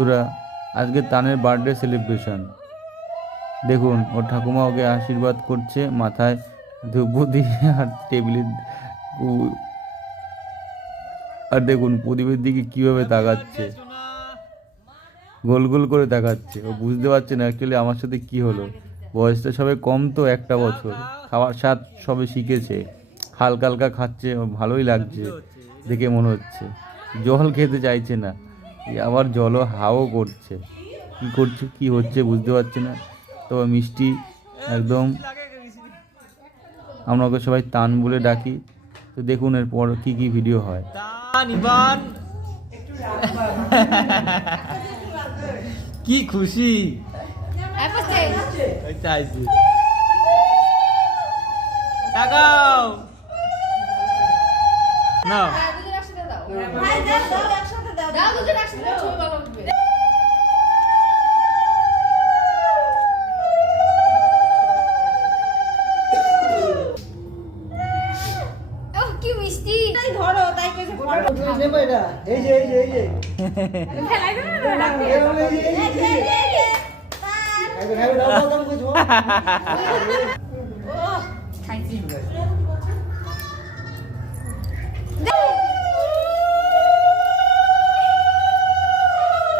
ওরা আজকে তানের birthday celebration. দেখুন ওর ঠাকুমা ওকে আশীর্বাদ করছে, মাথায় ধূপবতী আর টেবিলের আর দেখুন প্রদীপের দিকে কিভাবে তাকাচ্ছে, গোল গোল করে তাকাচ্ছে। ও বুঝতে পারছে না অ্যাকচুয়ালি আমার সাথে কি হলো। বয়সটা সবে কম তো, 1 বছর, খাওয়ার স্বাদ সবে শিখেছে, হালকা হালকা খাচ্ছে, ওর ভালোই লাগছে দেখে মনে হচ্ছে। জল খেতে চাইছে না, আবার জলও হাও করছে। কি করছে কি হচ্ছে বুঝতে পারছে না। তবে মিষ্টি একদম, আমরা ওকে সবাই তান বলে ডাকি। তো দেখুন এরপর কি কি ভিডিও হয়। কি খুশি তাকাও না। কি মিষ্টি তাই ধরো তাই কেসে ফটো নেব এটা এই যে খেলাই দাও না খাইবে দাও দাও কিছু ও খাইছি